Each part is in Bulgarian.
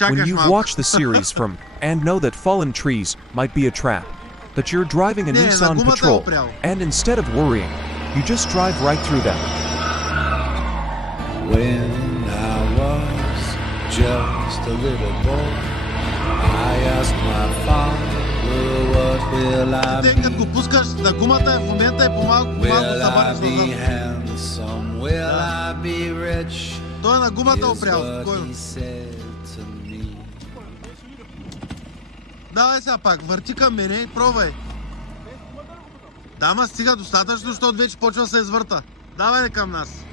When you've watched the series from and know that fallen trees might be a trap, that you're driving a Nissan Patrol, and instead of worrying, you just drive right through them. When I was just a little boy, I asked my father, what will I be? Като го пускаш на гумата в момента и по-малко Will I be handsome? Will I be rich? Той е на гумата опрял, Is what спокойно. he said to me. Давай сега пак, върти към мене и пробвай. Да, ма стига достатъчно, защото вече почва да се извърта. Давай към нас.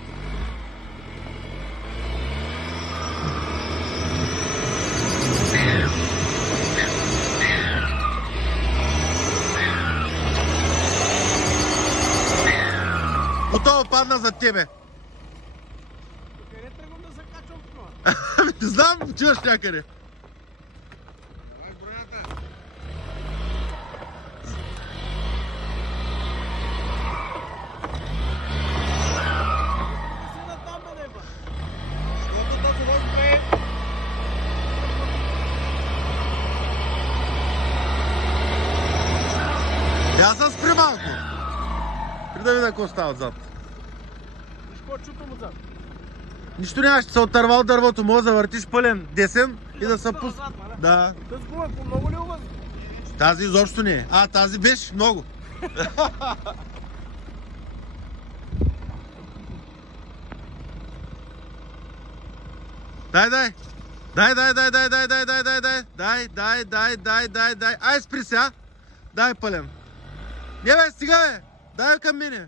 Готово падна за тебе. Къде тръгвам да се качвам това? Не знам, чуваш някъде. Аз съм спри малко. При да видя какво става отзад. Виж какво чутам отзад. Нищо нямаш, ще се отърва от дървото, може да въртиш пълен десен и да се пусне. Да. Тази гума, много ли омъз? Тази изобщо не е. А, тази беше много. Дай. Ай, спри сега. Дай пълен. Не бе, стига бе. Дай към мене.